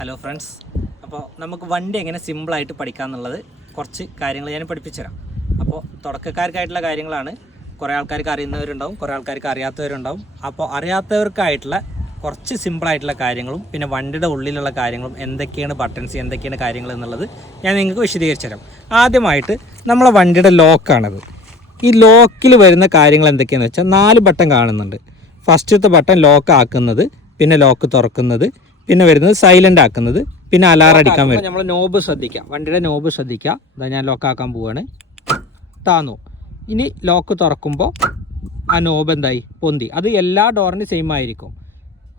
Hello friends, അപ്പോൾ നമുക്ക് വണ്ടി എങ്ങനെ സിമ്പിളായിട്ട് പഠിക്കാമെന്നുള്ളത് കുറച്ച് കാര്യങ്ങൾ ഞാൻ പഠിപ്പിച്ചു തരാം. അപ്പോൾ തുടക്കക്കാർക്കായിട്ടുള്ള കാര്യങ്ങളാണ്. കുറേ ആൾക്കാർക്ക് അറിയുന്നവരുണ്ടാവും, കുറേ ആൾക്കാർക്ക് അറിയാത്തവരുണ്ടാവും. അപ്പോൾ അറിയാത്തവർക്കായിട്ടുള്ള കുറച്ച് സിമ്പിളായിട്ടുള്ള കാര്യങ്ങളും പിന്നെ വണ്ടിയുടെ ഉള്ളിലുള്ള കാര്യങ്ങളും എന്തൊക്കെയാണ് ബട്ടൺസ്, എന്തൊക്കെയാണ് കാര്യങ്ങൾ എന്നുള്ളത് ഞാൻ നിങ്ങൾക്ക് വിശദീകരിച്ചു തരാം. ആദ്യമായിട്ട് നമ്മളെ വണ്ടിയുടെ ലോക്കാണത്. ഈ ലോക്കിൽ വരുന്ന കാര്യങ്ങൾ എന്തൊക്കെയാണെന്ന് വെച്ചാൽ 4 ബട്ടൺ കാണുന്നുണ്ട്. ഫസ്റ്റത്തെ ബട്ടൺ ലോക്ക് ആക്കുന്നത്, പിന്നെ ലോക്ക് തുറക്കുന്നത്, പിന്നെ വരുന്നത് സൈലൻ്റ് ആക്കുന്നത്, പിന്നെ അലാറം അടിക്കാൻ വരും. നമ്മൾ നോബ് ശ്രദ്ധിക്കുക, വണ്ടിയുടെ നോബ് ശ്രദ്ധിക്കുക. അതാ ഞാൻ ലോക്ക് ആക്കാൻ പോവുകയാണ്. താന്നു. ഇനി ലോക്ക് തുറക്കുമ്പോൾ ആ നോബ് എന്തായി? പൊന്തി. അത് എല്ലാ ഡോറിനും സെയിം ആയിരിക്കും.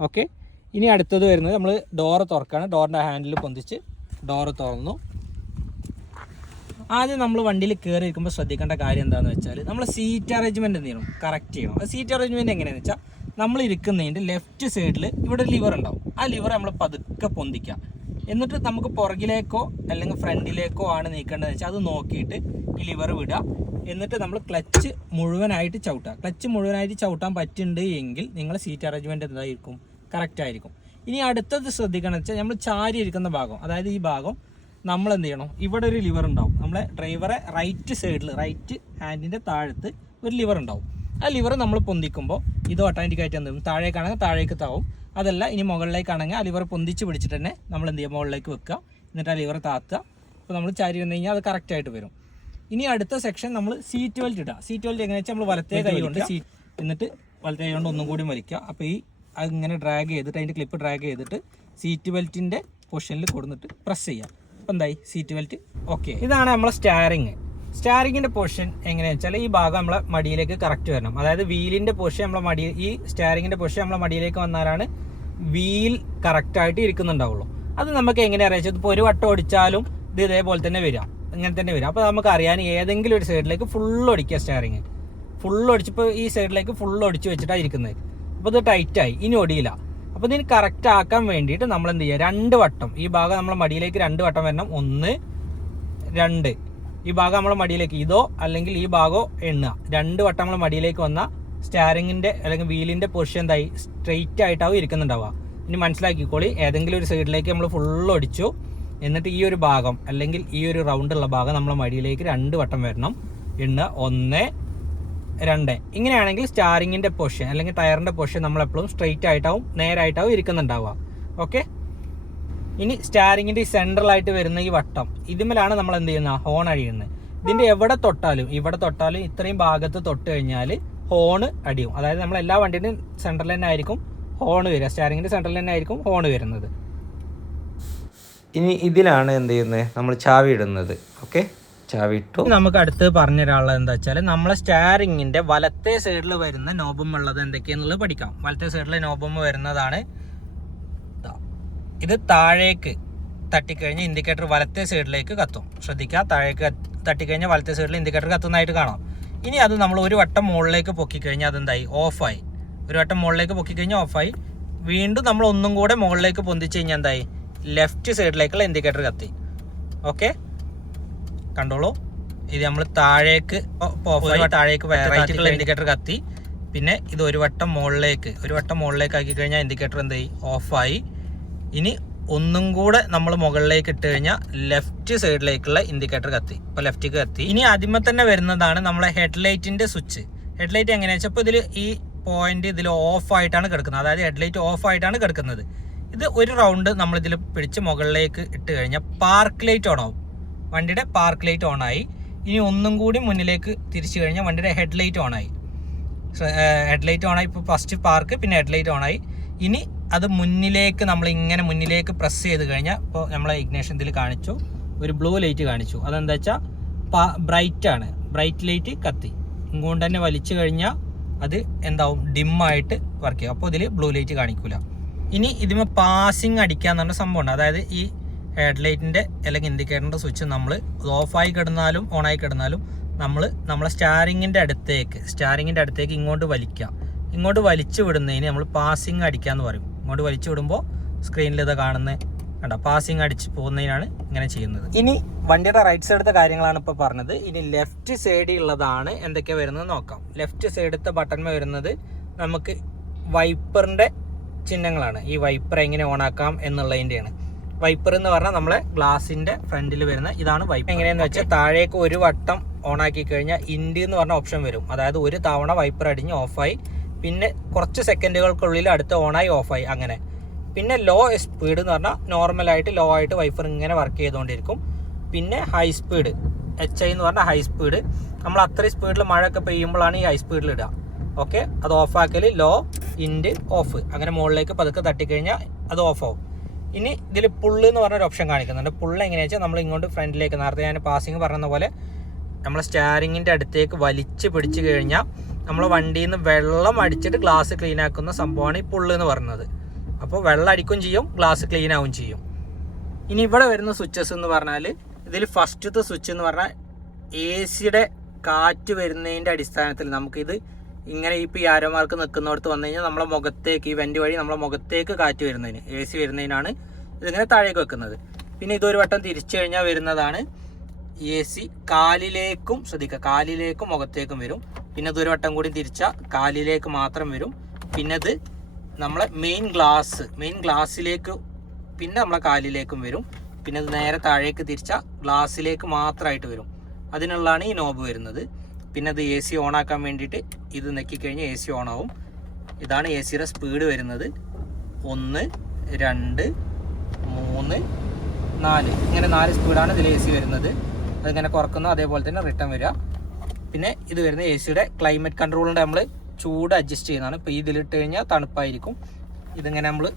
ഓക്കെ. ഇനി അടുത്തത് വരുന്നത് നമ്മൾ ഡോറ് തുറക്കുകയാണ്. ഡോറിൻ്റെ ഹാൻഡിൽ പൊന്തിച്ച് ഡോറ് തുറന്നു. ആദ്യം നമ്മൾ വണ്ടിയിൽ കയറി ഇരിക്കുമ്പോൾ ശ്രദ്ധിക്കേണ്ട കാര്യം എന്താണെന്ന് വെച്ചാൽ നമ്മൾ സീറ്റ് അറേഞ്ച്മെൻറ്റ് എന്ത് ചെയ്യണം? കറക്റ്റ് ചെയ്യണം. ആ സീറ്റ് അറേഞ്ച്മെൻറ്റ് എങ്ങനെയാണെന്ന് വെച്ചാൽ നമ്മൾ ഇരിക്കുന്നതിൻ്റെ ലെഫ്റ്റ് സൈഡിൽ ഇവിടെ ഒരു ലിവർ ഉണ്ടാവും. ആ ലിവർ നമ്മൾ പതുക്കെ പൊന്തിക്കുക. എന്നിട്ട് നമുക്ക് പുറകിലേക്കോ അല്ലെങ്കിൽ ഫ്രണ്ടിലേക്കോ ആണ് നീക്കേണ്ടതെന്ന് വെച്ചാൽ അത് നോക്കിയിട്ട് ഈ ലിവർ വിടുക. എന്നിട്ട് നമ്മൾ ക്ലച്ച് മുഴുവനായിട്ട് ചവിട്ടുക. ക്ലച്ച് മുഴുവനായിട്ട് ചവിട്ടാൻ പറ്റുന്നുണ്ട് എങ്കിൽ നിങ്ങൾ സീറ്റ് അറേഞ്ച്മെൻറ്റ് എന്തായിരിക്കും? കറക്റ്റ് ആയിരിക്കും. ഇനി അടുത്തത് ശ്രദ്ധിക്കണം വെച്ചാൽ നമ്മൾ ചാരി ഇരിക്കുന്ന ഭാഗം, അതായത് ഈ ഭാഗം നമ്മൾ എന്ത് ചെയ്യണം? ഇവിടെ ഒരു ലിവർ ഉണ്ടാവും. നമ്മളെ ഡ്രൈവറെ റൈറ്റ് സൈഡിൽ, റൈറ്റ് ഹാൻഡിൻ്റെ താഴത്ത് ഒരു ലിവർ ഉണ്ടാവും. ആ ലിവർ നമ്മൾ പൊന്തിക്കുമ്പോൾ ഇത് ഓട്ടോമാറ്റിക്കായിട്ട് എന്ത് ചെയ്യും? താഴേക്കാണെങ്കിൽ താഴേക്ക് താവും. അതല്ല ഇനി മുകളിലേക്കാണെങ്കിൽ ആ ലിവർ പൊന്തിച്ച് പിടിച്ചിട്ട് തന്നെ നമ്മൾ എന്ത് ചെയ്യുക? മുകളിലേക്ക് വെക്കുക. എന്നിട്ട് ആ ലിവർ താത്തുക. അപ്പോൾ നമ്മൾ ചാരി വന്നു കഴിഞ്ഞാൽ അത് കറക്റ്റായിട്ട് വരും. ഇനി അടുത്ത സെക്ഷൻ നമ്മൾ സീറ്റ് ബെൽറ്റ് ഇടുക. സീറ്റ് ബെൽറ്റ് എങ്ങനെയാ വെച്ചാൽ നമ്മൾ വലത്തേ കൈ കൊണ്ട് എന്നിട്ട് വലത്തേ കൈ കൊണ്ട് ഒന്നും കൂടി വലിക്കുക. അപ്പോൾ ഈ അതിങ്ങനെ ഡ്രാഗ് ചെയ്തിട്ട് അതിൻ്റെ ക്ലിപ്പ് ഡ്രാഗ് ചെയ്തിട്ട് സീറ്റ് ബെൽറ്റിൻ്റെ പൊസിഷനിൽ കൊടുത്തിട്ട് പ്രസ് ചെയ്യുക. അപ്പോൾ എന്തായി? Seat belt okay. ഇതാണ് നമ്മളെ സ്റ്റാരിങ്ങിൻ്റെ പൊസിഷൻ എങ്ങനെയാണെന്ന് വെച്ചാൽ ഈ ഭാഗം നമ്മളെ മടിയിലേക്ക് കറക്റ്റ് വരണം. അതായത് വീലിൻ്റെ പൊസിഷൻ നമ്മളെ മടി, ഈ സ്റ്റാരിങ്ങിൻ്റെ പൊസിഷൻ നമ്മളെ മടിയിലേക്ക് വന്നാലാണ് വീൽ കറക്റ്റായിട്ട് ഇരിക്കുന്നുണ്ടാവുള്ളൂ. അത് നമുക്ക് എങ്ങനെ അറിയാം? ഇപ്പോൾ ഒരു വട്ടം ഓടിച്ചാലും ഇത് ഇതേപോലെ തന്നെ വരിക, ഇങ്ങനെ തന്നെ വരിക. അപ്പോൾ നമുക്ക് അറിയാൻ ഏതെങ്കിലും ഒരു സൈഡിലേക്ക് ഫുൾ ഒടിക്കുക. സ്റ്റാരിങ് ഫുൾ ഒടിച്ചിപ്പോൾ ഈ സൈഡിലേക്ക് ഫുൾ ഒടിച്ച് വെച്ചിട്ടാണ് ഇരിക്കുന്നത്. അപ്പോൾ ഇത് ടൈറ്റായി, ഇനി ഒടിയില്ല. അപ്പോൾ ഇതിന് കറക്റ്റ് ആക്കാൻ വേണ്ടിയിട്ട് നമ്മൾ എന്ത് ചെയ്യുക? 2 വട്ടം ഈ ഭാഗം നമ്മളെ മടിയിലേക്ക് 2 വട്ടം വരണം. 1, 2. ഈ ഭാഗം നമ്മളെ മടിയിലേക്ക് ഇതോ അല്ലെങ്കിൽ ഈ ഭാഗമോ എണ്ണുക. 2 വട്ടം നമ്മൾ മടിയിലേക്ക് വന്നാൽ സ്റ്റാരിങ്ങിൻ്റെ അല്ലെങ്കിൽ വീലിൻ്റെ പൊസിഷൻ എന്തായി? സ്ട്രെയിറ്റ് ആയിട്ടാവും ഇരിക്കുന്നുണ്ടാവുക. ഇനി മനസ്സിലാക്കിക്കോളി, ഏതെങ്കിലും ഒരു സൈഡിലേക്ക് നമ്മൾ ഫുള്ള് ഒടിച്ചു. എന്നിട്ട് ഈ ഒരു ഭാഗം അല്ലെങ്കിൽ ഈ ഒരു റൗണ്ടുള്ള ഭാഗം നമ്മളെ മടിയിലേക്ക് 2 വട്ടം വരണം. എണ്ണുക 1, 2. ഇങ്ങനെയാണെങ്കിൽ സ്റ്റാരിങ്ങിൻ്റെ പൊസിഷൻ അല്ലെങ്കിൽ ടയറിൻ്റെ പൊസിഷൻ നമ്മളെപ്പോഴും സ്ട്രെയിറ്റ് ആയിട്ടാവും, നേരായിട്ടാവും ഇരിക്കുന്നുണ്ടാവുക. ഓക്കെ. ഇനി സ്റ്റാരിങ്ങിൻ്റെ ഈ സെൻട്രലായിട്ട് വരുന്ന ഈ വട്ടം, ഇതിന്മേലാണ് നമ്മൾ എന്ത് ചെയ്യുന്നത്? ഹോൺ അടിയുന്നത്. ഇതിൻ്റെ എവിടെ തൊട്ടാലും, ഇവിടെ തൊട്ടാലും ഇത്രയും ഭാഗത്ത് തൊട്ട് കഴിഞ്ഞാൽ ഹോണ് അടിയും. അതായത് നമ്മൾ എല്ലാ വണ്ടിയുടെയും സെൻട്രൽ തന്നെ ആയിരിക്കും ഹോൺ വരിക. സ്റ്റാരിങ്ങിൻ്റെ സെൻട്രൽ തന്നെ ആയിരിക്കും ഹോൺ വരുന്നത്. ഇനി ഇതിലാണ് എന്ത് ചെയ്യുന്നത്? നമ്മൾ ചാവി ഇടുന്നത്. ഓക്കെ, ചാവി ഇട്ടു. നമുക്ക് അടുത്ത് പറഞ്ഞു തരാനുള്ളത് എന്താ വെച്ചാൽ നമ്മളെ സ്റ്റാരിങ്ങിൻ്റെ വലത്തെ സൈഡിൽ വരുന്ന നോബും ഉള്ളത് എന്തൊക്കെയാണെന്നുള്ളത് പഠിക്കാം. വലത്തെ സൈഡിൽ നോബും വരുന്നതാണ് ഇത്. താഴേക്ക് തട്ടിക്കഴിഞ്ഞ് ഇൻഡിക്കേറ്റർ വലത്തെ സൈഡിലേക്ക് കത്തും. ശ്രദ്ധിക്കുക, താഴേക്ക് തട്ടിക്കഴിഞ്ഞാൽ വലത്തെ സൈഡിൽ ഇൻഡിക്കേറ്റർ കത്തുന്നതായിട്ട് കാണാം. ഇനി അത് നമ്മൾ ഒരു വട്ടം മുകളിലേക്ക് പൊക്കിക്കഴിഞ്ഞാൽ അതെന്തായി? ഓഫായി. ഒരു വട്ടം മുകളിലേക്ക് പൊക്കിക്കഴിഞ്ഞാൽ ഓഫായി. വീണ്ടും നമ്മൾ ഒന്നും കൂടെ മുകളിലേക്ക് പൊന്തിച്ച് കഴിഞ്ഞാൽ എന്തായി? ലെഫ്റ്റ് സൈഡിലേക്കുള്ള ഇൻഡിക്കേറ്റർ കത്തി. ഓക്കെ, കണ്ടോളൂ. ഇത് നമ്മൾ താഴേക്ക് താഴേക്ക് റൈറ്റിലുള്ള ഇൻഡിക്കേറ്റർ കത്തി. പിന്നെ ഇത് ഒരു വട്ടം മുകളിലേക്ക് ആക്കി കഴിഞ്ഞാൽ ഇൻഡിക്കേറ്റർ എന്തായി? ഓഫായി. ഇനി ഒന്നും കൂടെ നമ്മൾ മുകളിലേക്ക് ഇട്ട് കഴിഞ്ഞാൽ ലെഫ്റ്റ് സൈഡിലേക്കുള്ള ഇൻഡിക്കേറ്റർ കത്തി. ഇപ്പോൾ ലെഫ്റ്റിക്ക് കത്തി. ഇനി ആദ്യമേ തന്നെ വരുന്നതാണ് നമ്മളെ ഹെഡ്ലൈറ്റിൻ്റെ സ്വിച്ച്. ഹെഡ്ലൈറ്റ് എങ്ങനെയാണെന്ന് വെച്ചാൽ ഇപ്പോൾ ഇതിൽ ഈ പോയിന്റ് ഇതിൽ ഓഫ് ആയിട്ടാണ് കിടക്കുന്നത്. അതായത് ഹെഡ്ലൈറ്റ് ഓഫ് ആയിട്ടാണ് കിടക്കുന്നത്. ഇത് ഒരു റൗണ്ട് നമ്മളിതിൽ പിടിച്ച് മുകളിലേക്ക് ഇട്ട് കഴിഞ്ഞാൽ പാർക്ക് ലൈറ്റ് ഓൺ ആവും. വണ്ടിയുടെ പാർക്ക് ലൈറ്റ് ഓണായി. ഇനി ഒന്നും കൂടി മുന്നിലേക്ക് തിരിച്ചു കഴിഞ്ഞാൽ വണ്ടിയുടെ ഹെഡ്ലൈറ്റ് ഓണായി. ഹെഡ്ലൈറ്റ് ഓണായി. ഇപ്പോൾ ഫസ്റ്റ് പാർക്ക്, പിന്നെ ഹെഡ്ലൈറ്റ് ഓണായി. ഇനി അത് മുന്നിലേക്ക് നമ്മൾ ഇങ്ങനെ മുന്നിലേക്ക് പ്രസ് ചെയ്ത് കഴിഞ്ഞാൽ ഇപ്പോൾ നമ്മളെ ഇഗ്നേഷൻ ഇതിൽ കാണിച്ചു, ഒരു ബ്ലൂ ലൈറ്റ് കാണിച്ചു. അതെന്താ വെച്ചാൽ ബ്രൈറ്റ് ആണ്. ബ്രൈറ്റ് ലൈറ്റ് കത്തി. ഇങ്ങോട്ട് തന്നെ വലിച്ചു കഴിഞ്ഞാൽ അത് എന്താവും? ഡിമ്മായിട്ട് വർക്ക് ചെയ്യും. അപ്പോൾ ഇതിൽ ബ്ലൂ ലൈറ്റ് കാണിക്കില്ല. ഇനി ഇതിന് പാസിങ് അടിക്കുക എന്ന് പറഞ്ഞ സംഭവമുണ്ട്. അതായത് ഈ ഹെഡ്ലൈറ്റിൻ്റെ അല്ലെങ്കിൽ ഇൻഡിക്കേറ്ററിൻ്റെ സ്വിച്ച് നമ്മൾ ഓഫായി കിടന്നാലും ഓണായി കിടന്നാലും നമ്മളെ സ്റ്റാരിങ്ങിൻ്റെ അടുത്തേക്ക് ഇങ്ങോട്ട് വലിക്കുക. ഇങ്ങോട്ട് വലിച്ചു വിടുന്നതിന് നമ്മൾ പാസിങ് അടിക്കുക എന്ന് പറയും. ഇങ്ങോട്ട് വലിച്ചു വിടുമ്പോൾ സ്ക്രീനിൽ ഇത് കാണുന്നത് കണ്ടോ? പാസിങ് അടിച്ച് പോകുന്നതിനാണ് ഇങ്ങനെ ചെയ്യുന്നത്. ഇനി വണ്ടിയുടെ റൈറ്റ് സൈഡത്തെ കാര്യങ്ങളാണ് ഇപ്പോൾ പറഞ്ഞത്. ഇനി ലെഫ്റ്റ് സൈഡിൽ ഉള്ളതാണ് എന്തൊക്കെയാണ് വരുന്നത് നോക്കാം. ലെഫ്റ്റ് സൈഡത്തെ ബട്ടൺമേ വരുന്നത് നമുക്ക് വൈപ്പറിൻ്റെ ചിഹ്നങ്ങളാണ്. ഈ വൈപ്പർ എങ്ങനെ ഓണാക്കാം എന്നുള്ളതിൻ്റെയാണ്. വൈപ്പർ എന്ന് പറഞ്ഞാൽ നമ്മളെ ഗ്ലാസിൻ്റെ ഫ്രണ്ടിൽ വരുന്ന ഇതാണ് വൈപ്പർ. എങ്ങനെയാണെന്ന് വെച്ചാൽ താഴേക്ക് ഒരു വട്ടം ഓണാക്കി കഴിഞ്ഞാൽ ഇൻഡ് എന്ന് പറഞ്ഞ ഓപ്ഷൻ വരും. അതായത് ഒരു തവണ വൈപ്പർ അടിഞ്ഞ് ഓഫായി, പിന്നെ കുറച്ച് സെക്കൻഡുകൾക്കുള്ളിൽ അടുത്ത ഓണായി ഓഫായി അങ്ങനെ. പിന്നെ ലോ സ്പീഡ് എന്ന് പറഞ്ഞാൽ നോർമലായിട്ട് ലോ ആയിട്ട് വൈപ്പർ ഇങ്ങനെ വർക്ക് ചെയ്തുകൊണ്ടിരിക്കും. പിന്നെ ഹൈ സ്പീഡ് HI എന്ന് പറഞ്ഞാൽ ഹൈ സ്പീഡ്, നമ്മൾ അത്രയും സ്പീഡിൽ മഴയൊക്കെ പെയ്യുമ്പോഴാണ് ഈ ഹൈ സ്പീഡിൽ ഇടുക. ഓക്കെ, അത് ഓഫാക്കൽ ലോ ഇൻഡ് ഓഫ്, അങ്ങനെ മുകളിലേക്ക് പതുക്കെ തട്ടിക്കഴിഞ്ഞാൽ അത് ഓഫ് ആവും. ഇനി ഇതിൽ പുള്ള് എന്ന് പറഞ്ഞൊരു ഓപ്ഷൻ കാണിക്കുന്നുണ്ട്. പുള്ള് എങ്ങനെയാണെന്ന് വെച്ചാൽ നമ്മൾ ഇങ്ങോട്ട് ഫ്രണ്ടിലേക്ക്, നേരത്തെ ഞാൻ പാസിങ് പറഞ്ഞ പോലെ നമ്മൾ സ്റ്റാരിങ്ങിൻ്റെ അടുത്തേക്ക് വലിച്ച് പിടിച്ച് കഴിഞ്ഞാൽ നമ്മൾ വണ്ടിയിൽ നിന്ന് വെള്ളം അടിച്ചിട്ട് ഗ്ലാസ് ക്ലീൻ ആക്കുന്ന സംഭവമാണ് ഈ പുള്ള് എന്ന് പറയുന്നത്. അപ്പോൾ വെള്ളം അടിക്കുകയും ചെയ്യും, ഗ്ലാസ് ക്ലീൻ ആവുകയും ചെയ്യും. ഇനി ഇവിടെ വരുന്ന സ്വിച്ചസ് എന്ന് പറഞ്ഞാൽ ഇതിൽ ഫസ്റ്റത്തെ സ്വിച്ച് എന്ന് പറഞ്ഞാൽ AC കാറ്റ് വരുന്നതിൻ്റെ അടിസ്ഥാനത്തിൽ നമുക്കിത് ഇങ്ങനെ ഇപ്പോൾ ഈ ആരോ മാർക്ക് നിൽക്കുന്നിടത്ത് വന്നു കഴിഞ്ഞാൽ നമ്മളെ മുഖത്തേക്ക്, ഈ വെൻ്റ് വഴി നമ്മളെ മുഖത്തേക്ക് കാറ്റ് വരുന്നതിന്, AC വരുന്നതിനാണ് ഇതിങ്ങനെ താഴേക്ക് വെക്കുന്നത്. പിന്നെ ഇതൊരു വട്ടം തിരിച്ചു കഴിഞ്ഞാൽ വരുന്നതാണ് AC കാലിലേക്കും, ശ്രദ്ധിക്കുക, കാലിലേക്കും മുഖത്തേക്കും വരും. പിന്നെ ഇതൊരു വട്ടം കൂടി തിരിച്ചാൽ കാലിലേക്ക് മാത്രം വരും. പിന്നെ ഇത് നമ്മളെ മെയിൻ ഗ്ലാസ്സിലേക്ക്, പിന്നെ നമ്മളെ കാലിലേക്കും വരും. പിന്നെ ഇത് നേരെ താഴേക്ക് തിരിച്ചാൽ ഗ്ലാസ്സിലേക്ക് മാത്രമായിട്ട് വരും. അതിനുള്ളതാണ് ഈ നോബ് വരുന്നത്. പിന്നെ അത് AC ഓൺ ആക്കാൻ വേണ്ടിയിട്ട് ഇത് നെക്കിക്കഴിഞ്ഞാൽ AC ഓൺ ആവും. ഇതാണ് AC സ്പീഡ് വരുന്നത്. 1, 2, 3, 4 ഇങ്ങനെ 4 സ്പീഡാണ് ഇതിൽ AC വരുന്നത്. അതിങ്ങനെ കുറക്കുന്നു, അതേപോലെ തന്നെ റിട്ടേൺ വരിക. പിന്നെ ഇത് വരുന്ന AC ക്ലൈമറ്റ് കൺട്രോളിൻ്റെ നമ്മൾ ചൂട് അഡ്ജസ്റ്റ് ചെയ്യുന്നതാണ്. ഇപ്പോൾ ഇതിലിട്ട് കഴിഞ്ഞാൽ തണുപ്പായിരിക്കും. ഇതിങ്ങനെ നമ്മൾ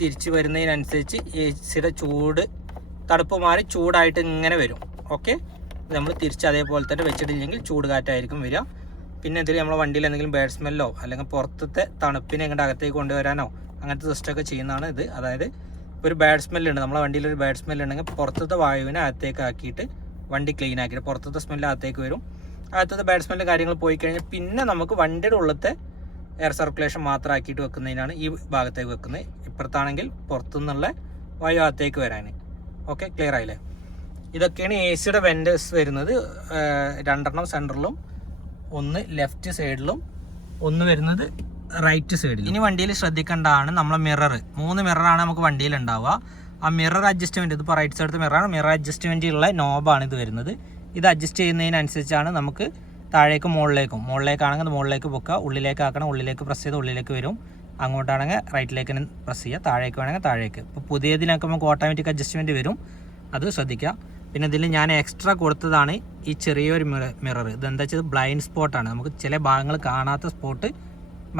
തിരിച്ച് വരുന്നതിനനുസരിച്ച് AC ചൂട്, തണുപ്പ് മാറി ചൂടായിട്ട് ഇങ്ങനെ വരും. ഓക്കെ, നമ്മൾ തിരിച്ച് അതേപോലെ തന്നെ വെച്ചിട്ടില്ലെങ്കിൽ ചൂട് കാറ്റായിരിക്കും വരിക. പിന്നെ ഇതിൽ നമ്മളെ വണ്ടിയിൽ എന്തെങ്കിലും ബാഡ് സ്മെല്ലോ അല്ലെങ്കിൽ പുറത്തത്തെ തണുപ്പിനെ ഇങ്ങോട്ട് അകത്തേക്ക് കൊണ്ടുവരാനോ അങ്ങനത്തെ സിസ്റ്റമൊക്കെ ചെയ്യുന്നതാണ് ഇത്. അതായത് ഒരു ബാഡ് സ്മെല്ലുണ്ട്, നമ്മളെ വണ്ടിയിൽ ഒരു ബാഡ് സ്മെല്ലുണ്ടെങ്കിൽ പുറത്തത്തെ വായുവിനെ അകത്തേക്ക് ആക്കിയിട്ട് വണ്ടി ക്ലീൻ ആക്കിയിട്ട് പുറത്തത്തെ സ്മെല്ല് അകത്തേക്ക് വരും. അകത്തത്തെ ബാഡ് സ്മെല്ല് കാര്യങ്ങൾ പോയി കഴിഞ്ഞാൽ പിന്നെ നമുക്ക് വണ്ടിയുടെ ഉള്ളത്തെ എയർ സർക്കുലേഷൻ മാത്രം ആക്കിയിട്ട് വെക്കുന്നതിനാണ് ഈ ഭാഗത്തേക്ക് വെക്കുന്നത്. ഇപ്പുറത്താണെങ്കിൽ പുറത്തുനിന്നുള്ള വായു അകത്തേക്ക് വരാൻ. ഓക്കെ, ക്ലിയർ ആയില്ലേ? ഇതൊക്കെയാണ് AC വെൻഡേഴ്സ് വരുന്നത്. 2 സെൻറ്ററിലും, 1 ലെഫ്റ്റ് സൈഡിലും, 1 വരുന്നത് റൈറ്റ് സൈഡിൽ. ഇനി വണ്ടിയിൽ ശ്രദ്ധിക്കേണ്ടതാണ് നമ്മളെ മിറർ. 3 മിററാണ് നമുക്ക് വണ്ടിയിൽ ഉണ്ടാവുക. ആ മിറർ അഡ്ജസ്റ്റ്മെൻറ്റ്, ഇതിപ്പോൾ റൈറ്റ് സൈഡത്തെ മിററാണ്. മിറർ അഡ്ജസ്റ്റ്മെൻറ്റുള്ള നോബാണ് ഇത് വരുന്നത്. ഇത് അഡ്ജസ്റ്റ് ചെയ്യുന്നതിനനുസരിച്ചാണ് നമുക്ക് താഴേക്കും മുകളിലേക്കാണെങ്കിൽ മുകളിലേക്ക് പൊക്കുക, ഉള്ളിലേക്കാക്കണം, ഉള്ളിലേക്ക് പ്രസ് ചെയ്ത് ഉള്ളിലേക്ക് വരും. അങ്ങോട്ടാണെങ്കിൽ റൈറ്റിലേക്ക് പ്രസ് ചെയ്യുക, താഴേക്ക് വേണമെങ്കിൽ താഴേക്ക്. ഇപ്പോൾ പുതിയതിനൊക്കെ നമുക്ക് ഓട്ടോമാറ്റിക് അഡ്ജസ്റ്റ്മെൻറ്റ് വരും, അത് ശ്രദ്ധിക്കുക. പിന്നെ ഇതിൽ ഞാൻ എക്സ്ട്രാ കൊടുത്തതാണ് ഈ ചെറിയൊരു മിറർ. ഇതെന്താ വെച്ചാൽ ബ്ലൈൻഡ് സ്പോട്ടാണ്, നമുക്ക് ചില ഭാഗങ്ങൾ കാണാത്ത സ്പോട്ട്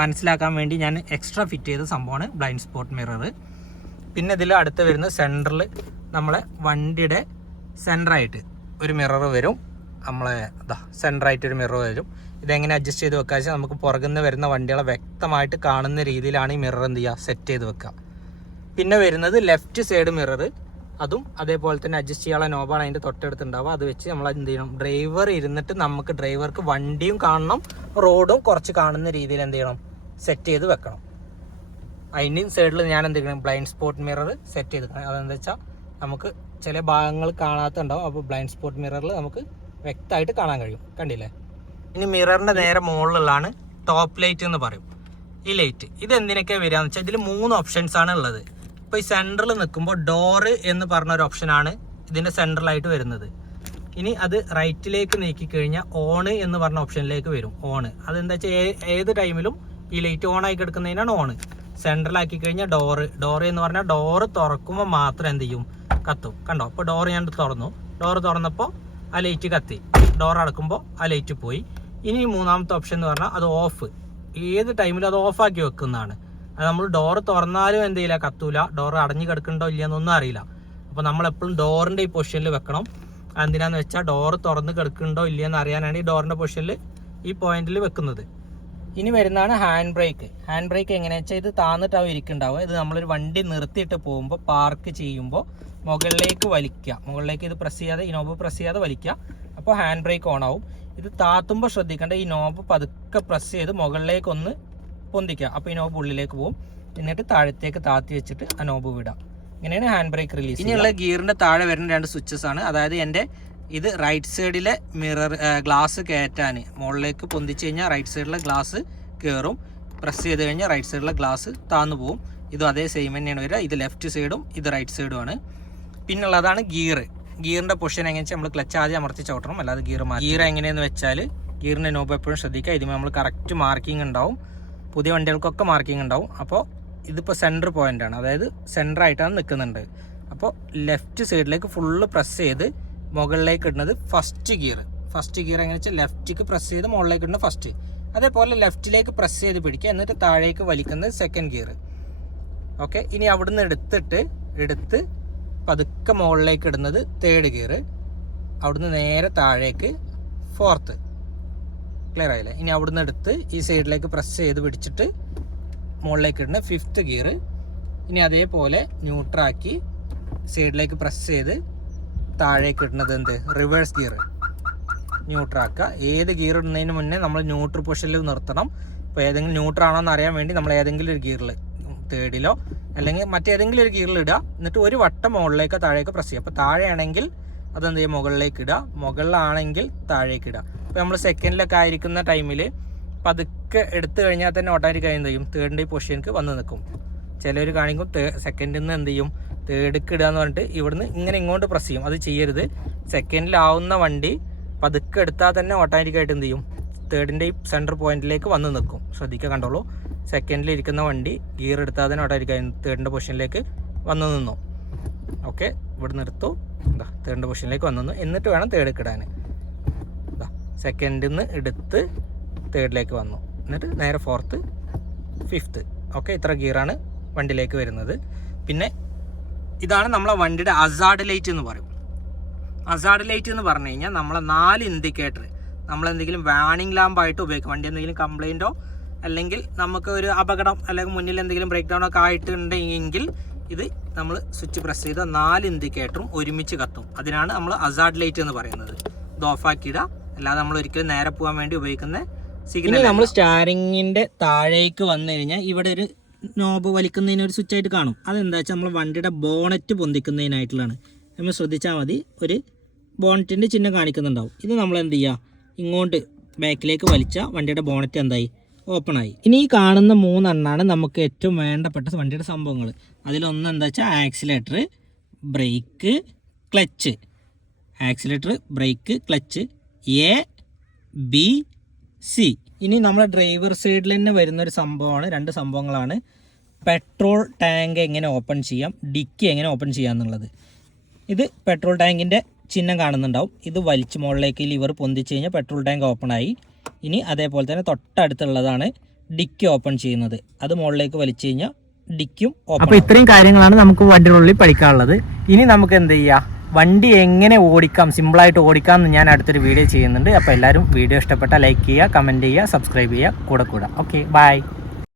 മനസ്സിലാക്കാൻ വേണ്ടി ഞാൻ എക്സ്ട്രാ ഫിറ്റ് ചെയ്ത സംഭവമാണ് ബ്ലൈൻഡ് സ്പോട്ട് മിറർ. പിന്നെ ഇതിൽ അടുത്ത് വരുന്ന സെൻറ്ററിൽ നമ്മളെ വണ്ടിയുടെ സെൻറ്ററായിട്ട് ഒരു മിറർ വരും. നമ്മളെ സെൻറ്ററായിട്ട് ഒരു മിറർ വരും. ഇതെങ്ങനെ അഡ്ജസ്റ്റ് ചെയ്ത് വെക്കുക വെച്ചാൽ നമുക്ക് പുറകുന്ന് വരുന്ന വണ്ടികളെ വ്യക്തമായിട്ട് കാണുന്ന രീതിയിലാണ് ഈ മിറർ എന്ത് ചെയ്യുക, സെറ്റ് ചെയ്ത് വെക്കുക. പിന്നെ വരുന്നത് ലെഫ്റ്റ് സൈഡ് മിറർ, അതും അതേപോലെ തന്നെ അഡ്ജസ്റ്റ് ചെയ്യാനുള്ള നോബാണ് അതിൻ്റെ തൊട്ടടുത്തുണ്ടാവുക. അത് വെച്ച് നമ്മൾ എന്ത് ചെയ്യണം, ഡ്രൈവർ ഇരുന്നിട്ട് നമുക്ക് ഡ്രൈവർക്ക് വണ്ടിയും കാണണം, റോഡും കുറച്ച് കാണുന്ന രീതിയിൽ എന്ത് ചെയ്യണം, സെറ്റ് ചെയ്ത് വെക്കണം. അതിൻ്റെയും സൈഡിൽ ഞാൻ എന്ത് ചെയ്യണം, ബ്ലൈൻഡ് സ്പോട്ട് മിറർ സെറ്റ് ചെയ്ത് വെക്കണം. അതെന്താ വെച്ചാൽ നമുക്ക് ചില ഭാഗങ്ങൾ കാണാത്തുണ്ടാവും, അപ്പോൾ ബ്ലൈൻഡ് സ്പോട്ട് മിററിൽ നമുക്ക് വ്യക്തമായിട്ട് കാണാൻ കഴിയും. കണ്ടില്ലേ? ഇനി മിററിൻ്റെ നേരെ മുകളിലുള്ളതാണ് ടോപ്പ് ലൈറ്റ് എന്ന് പറയും. ഈ ലൈറ്റ് ഇത് എന്തിനൊക്കെയാണ് വരിക എന്ന് വെച്ചാൽ ഇതിൽ 3 ഓപ്ഷൻസ് ആണ് ഉള്ളത്. ഇപ്പോൾ ഈ സെൻറ്ററിൽ നിൽക്കുമ്പോൾ ഡോറ് എന്ന് പറഞ്ഞൊരു ഓപ്ഷനാണ് ഇതിൻ്റെ സെൻട്രലായിട്ട് വരുന്നത്. ഇനി അത് റൈറ്റിലേക്ക് നീക്കിക്കഴിഞ്ഞാൽ ഓണ് എന്ന് പറഞ്ഞ ഓപ്ഷനിലേക്ക് വരും. ഓണ് അതെന്താ വെച്ചാൽ ഏത് ടൈമിലും ഈ ലൈറ്റ് ഓൺ ആയി കിടക്കുന്നതിനാണ് ഓണ്. സെൻട്രലാക്കി കഴിഞ്ഞാൽ ഡോറ് എന്ന് പറഞ്ഞാൽ ഡോറ് തുറക്കുമ്പോൾ മാത്രം എന്ത് ചെയ്യും, കത്തും. കണ്ടോ? അപ്പോൾ ഡോറ് ഞാൻ ഡോറ് തുറന്നപ്പോൾ ആ ലൈറ്റ് കത്തി, ഡോർ അടക്കുമ്പോൾ ആ ലൈറ്റ് പോയി. ഇനി 3ാമത്തെ ഓപ്ഷൻ എന്ന് പറഞ്ഞാൽ അത് ഓഫ്, ഏത് ടൈമിലും അത് ഓഫാക്കി വെക്കുന്നതാണ്. അത് നമ്മൾ ഡോറ് തുറന്നാലും എന്ത് ചെയ്യില്ല, കത്തൂല. ഡോർ അടഞ്ഞു കിടക്കണ്ടോ ഇല്ലയെന്നൊന്നും അറിയില്ല. അപ്പോൾ നമ്മളെപ്പോഴും ഡോറിൻ്റെ ഈ പൊസിഷനിൽ വെക്കണം. എന്തിനാന്ന് വെച്ചാൽ ഡോറ് തുറന്ന് കിടക്കുന്നുണ്ടോ ഇല്ലയെന്ന് അറിയാനാണ് ഈ ഡോറിൻ്റെ പൊസിഷനിൽ ഈ പോയിന്റിൽ വെക്കുന്നത്. ഇനി വരുന്നതാണ് ഹാൻഡ് ബ്രേക്ക്. ഹാൻഡ് ബ്രേക്ക് എങ്ങനെയാ വെച്ചാൽ ഇത് താന്നിട്ടാവും ഇരിക്കുന്നുണ്ടാവുക. ഇത് നമ്മളൊരു വണ്ടി നിർത്തിയിട്ട് പോകുമ്പോൾ പാർക്ക് ചെയ്യുമ്പോൾ മുകളിലേക്ക് വലിക്കുക, മുകളിലേക്ക് ഇത് പ്രസ് ചെയ്യാതെ, ഈ നോബ് പ്രസ് ചെയ്യാതെ വലിക്കുക. അപ്പോൾ ഹാൻഡ് ബ്രേക്ക് ഓൺ ആവും. ഇത് താത്തുമ്പോൾ ശ്രദ്ധിക്കേണ്ട, ഈ നോബ് പതുക്കെ പ്രസ് ചെയ്ത് മുകളിലേക്കൊന്ന് പൊന്തിക്കുക. അപ്പോൾ ഈ നോബ് ഉള്ളിലേക്ക് പോകും. എന്നിട്ട് താഴത്തേക്ക് താത്തി വെച്ചിട്ട് ആ നോബ് വിടാം. ഇങ്ങനെയാണ് ഹാൻഡ് ബ്രേക്ക് റിലീസ്. ഇനിയുള്ള ഗിയറിൻ്റെ താഴെ വരുന്ന 2 സ്വിച്ചസ് ആണ്. അതായത് എൻ്റെ ഇത് റൈറ്റ് സൈഡിലെ മിറർ ഗ്ലാസ് കയറ്റാൻ, മുകളിലേക്ക് പൊന്തിച്ച് കഴിഞ്ഞാൽ റൈറ്റ് സൈഡിലെ ഗ്ലാസ് കയറും. പ്രസ് ചെയ്ത് കഴിഞ്ഞാൽ റൈറ്റ് സൈഡിലെ ഗ്ലാസ് താന്നു പോകും. ഇതും അതേ സെയിം തന്നെയാണ് വരിക. ഇത് ലെഫ്റ്റ് സൈഡും ഇത് റൈറ്റ് സൈഡുമാണ്. പിന്നുള്ളതാണ് ഗിയറിൻ്റെ പൊസിഷൻ എങ്ങനെ വെച്ചാൽ നമ്മൾ ക്ലച്ച് ആദ്യം അമർത്തി ചവിട്ടണം, അല്ലാതെ ഗിയർ എങ്ങനെയെന്ന് വെച്ചാൽ ഗിയറിൻ്റെ നോബ് എപ്പോഴും ശ്രദ്ധിക്കുക. ഇതിന് നമ്മൾ കറക്റ്റ് മാർക്കിംഗ് ഉണ്ടാവും, പുതിയ വണ്ടികൾക്കൊക്കെ മാർക്കിംഗ് ഉണ്ടാവും. അപ്പോൾ ഇതിപ്പോൾ സെൻറ്റർ പോയിൻ്റാണ്, അതായത് സെൻറ്ററായിട്ടാണ് നിൽക്കുന്നുണ്ട്. അപ്പോൾ ലെഫ്റ്റ് സൈഡിലേക്ക് ഫുള്ള് പ്രസ് ചെയ്ത് മുകളിലേക്ക് ഇടുന്നത് ഫസ്റ്റ് ഗിയർ എങ്ങനെ വെച്ചാൽ ലെഫ്റ്റിക്ക് പ്രസ് ചെയ്ത് മുകളിലേക്ക് ഇടുന്നത് ഫസ്റ്റ്. അതേപോലെ ലെഫ്റ്റിലേക്ക് പ്രസ് ചെയ്ത് പിടിക്കുക, എന്നിട്ട് താഴേക്ക് വലിക്കുന്നത് സെക്കൻഡ് ഗിയർ. ഓക്കെ, ഇനി അവിടുന്ന് എടുത്ത് പതുക്കെ മുകളിലേക്ക് ഇടുന്നത് തേർഡ് ഗിയർ, അവിടുന്ന് നേരെ താഴേക്ക് ഫോർത്ത്. ക്ലിയർ ആയില്ലേ? ഇനി അവിടുന്ന് എടുത്ത് ഈ സൈഡിലേക്ക് പ്രസ് ചെയ്ത് പിടിച്ചിട്ട് മുകളിലേക്ക് ഇടുന്ന ഫിഫ്ത്ത് ഗിയർ. ഇനി അതേപോലെ ന്യൂട്രാക്കി സൈഡിലേക്ക് പ്രസ് ചെയ്ത് താഴേക്ക് ഇടുന്നത് റിവേഴ്സ് ഗിയർ. ന്യൂട്രാക്കുക. ഏത് ഗിയർ ഇടുന്നതിന് മുന്നേ നമ്മൾ ന്യൂട്രൽ പൊസിഷനിൽ നിർത്തണം. ഇപ്പോൾ ഏതെങ്കിലും ന്യൂട്രാണോ എന്ന് അറിയാൻ വേണ്ടി നമ്മൾ ഏതെങ്കിലും ഒരു ഗിയറിൽ, തേർഡിലോ അല്ലെങ്കിൽ മറ്റേതെങ്കിലും ഒരു ഗിയറിൽ ഇടുക. എന്നിട്ട് ഒരു വട്ടം മുകളിലേക്ക് താഴേക്ക് പ്രസ് ചെയ്യുക. അപ്പോൾ താഴെയാണെങ്കിൽ അതെന്ത് ചെയ്യുക, മുകളിലേക്ക് ഇടുക, മുകളിലാണെങ്കിൽ താഴേക്ക് ഇടുക. ഇപ്പോൾ നമ്മൾ സെക്കൻഡിലൊക്കെ ആയിരിക്കുന്ന ടൈമിൽ പതുക്കെ എടുത്തു കഴിഞ്ഞാൽ തന്നെ ഓട്ടോമാറ്റിക്കായി എന്ത് ചെയ്യും, തേർഡിൻ്റെ പൊസിഷനിലേക്ക് വന്ന് നിൽക്കും. ചിലർ കാണിക്കും സെക്കൻഡിൽ നിന്ന് എന്ത് ചെയ്യും, തേർഡിക്ക് ഇടുക എന്ന് പറഞ്ഞിട്ട് ഇവിടുന്ന് ഇങ്ങനെ ഇങ്ങോട്ട് പ്രസ് ചെയ്യും. അത് ചെയ്യരുത്. സെക്കൻഡിലാവുന്ന വണ്ടി പതുക്കെ എടുത്താൽ തന്നെ ഓട്ടോമാറ്റിക്കായിട്ട് എന്ത് ചെയ്യും, തേർഡിൻ്റെ ഈ സെൻറ്റർ പോയിന്റിലേക്ക് വന്ന് നിൽക്കും. ശ്രദ്ധിക്കുക, കണ്ടോളൂ. സെക്കൻഡിലിരിക്കുന്ന വണ്ടി ഗിയർ എടുത്താൽ തന്നെ ഓട്ടോമാറ്റിക്കായി തേർഡിൻ്റെ പൊസിഷനിലേക്ക് വന്ന് നിന്നു. ഓക്കെ, ഇവിടെ നിർത്തു, എന്താ തേർഡിൻ്റെ പൊസിഷനിലേക്ക് വന്നു നിന്നു. എന്നിട്ട് വേണം തേർഡിക്ക് ഇടാൻ. സെക്കൻഡിൽ നിന്ന് എടുത്ത് തേർഡിലേക്ക് വന്നു, എന്നിട്ട് നേരെ ഫോർത്ത്, ഫിഫ്ത്ത്. ഓക്കെ, ഇത്ര ഗിയറാണ് വണ്ടിയിലേക്ക് വരുന്നത്. പിന്നെ ഇതാണ് നമ്മളെ വണ്ടിയുടെ ഹസാർഡ് ലൈറ്റ് എന്ന് പറയും. ഹസാർഡ് ലൈറ്റ് എന്ന് പറഞ്ഞു കഴിഞ്ഞാൽ നമ്മളെ 4 ഇൻഡിക്കേറ്റർ നമ്മളെന്തെങ്കിലും വാണിംഗ് ലാമ്പായിട്ട് ഉപയോഗിക്കും. വണ്ടി എന്തെങ്കിലും കംപ്ലൈൻറ്റോ അല്ലെങ്കിൽ നമുക്ക് ഒരു അപകടം അല്ലെങ്കിൽ മുന്നിൽ എന്തെങ്കിലും ബ്രേക്ക് ഡൗൺ ഒക്കെ ആയിട്ടുണ്ടെങ്കിൽ ഇത് നമ്മൾ സ്വിച്ച് പ്രസ് ചെയ്ത 4 ഇൻഡിക്കേറ്ററും ഒരുമിച്ച് കത്തും. അതിനാണ് നമ്മൾ ഹസാർഡ് ലൈറ്റ് എന്ന് പറയുന്നത്. ഇത് ഓഫാക്കിയിടുക, അല്ലാതെ നമ്മൾ ഒരിക്കലും നേരെ പോകാൻ വേണ്ടി ഉപയോഗിക്കുന്ന സിഗ്നൽ. നമ്മൾ സ്റ്റാരിങ്ങിൻ്റെ താഴേക്ക് വന്നു കഴിഞ്ഞാൽ ഇവിടെ ഒരു നോബ് വലിക്കുന്നതിന് ഒരു സ്വിച്ച് ആയിട്ട് കാണും. അതെന്താ വെച്ചാൽ നമ്മൾ വണ്ടിയുടെ ബോണറ്റ് പൊന്തിക്കുന്നതിനായിട്ടുള്ളതാണ്. നമ്മൾ ശ്രദ്ധിച്ചാൽ മതി, ഒരു ബോണറ്റിൻ്റെ ചിഹ്നം കാണിക്കുന്നുണ്ടാവും. ഇത് നമ്മൾ എന്ത് ചെയ്യുക, ഇങ്ങോട്ട് ബാക്കിലേക്ക് വലിച്ചാൽ വണ്ടിയുടെ ബോണറ്റ് എന്തായി, ഓപ്പണായി. ഇനി ഈ കാണുന്ന 3 എണ്ണമാണ് നമുക്ക് ഏറ്റവും വേണ്ടപ്പെട്ട വണ്ടിയുടെ സംഭവങ്ങൾ. അതിലൊന്ന് എന്താ വെച്ചാൽ accelerator, brake, clutch. Accelerator, brake, clutch, A, B, C. ഇനി നമ്മുടെ ഡ്രൈവർ സൈഡിൽ തന്നെ വരുന്നൊരു സംഭവമാണ്, 2 സംഭവങ്ങളാണ്. പെട്രോൾ ടാങ്ക് എങ്ങനെ ഓപ്പൺ ചെയ്യാം, ഡിക്കി എങ്ങനെ ഓപ്പൺ ചെയ്യാം എന്നുള്ളത്. ഇത് പെട്രോൾ ടാങ്കിൻ്റെ ചിഹ്നം കാണുന്നുണ്ടാവും. ഇത് വലിച്ച് മുകളിലേക്ക് ലിവർ പൊന്തിച്ച് കഴിഞ്ഞാൽ പെട്രോൾ ടാങ്ക് ഓപ്പൺ ആയി. ഇനി അതേപോലെ തന്നെ തൊട്ടടുത്തുള്ളതാണ് ഡിക്കി ഓപ്പൺ ചെയ്യുന്നത്. അത് മുകളിലേക്ക് വലിച്ചു കഴിഞ്ഞാൽ ഡിക്കും ഓപ്പൺ. അപ്പോൾ ഇത്രയും കാര്യങ്ങളാണ് നമുക്ക് വണ്ടിയുടെ ഉള്ളിൽ പഠിക്കാനുള്ളത്. ഇനി നമുക്ക് എന്ത് ചെയ്യാം, വണ്ടി എങ്ങനെ ഓടിക്കാം, സിമ്പിളായിട്ട് ഓടിക്കാം എന്ന് ഞാൻ അടുത്തൊരു വീഡിയോ ചെയ്യുന്നുണ്ട്. അപ്പോൾ എല്ലാവരും വീഡിയോ ഇഷ്ടപ്പെട്ടാൽ ലൈക്ക് ചെയ്യുക, കമൻറ്റ് ചെയ്യുക, സബ്സ്ക്രൈബ് ചെയ്യുക, കൂടെ. Okay, by.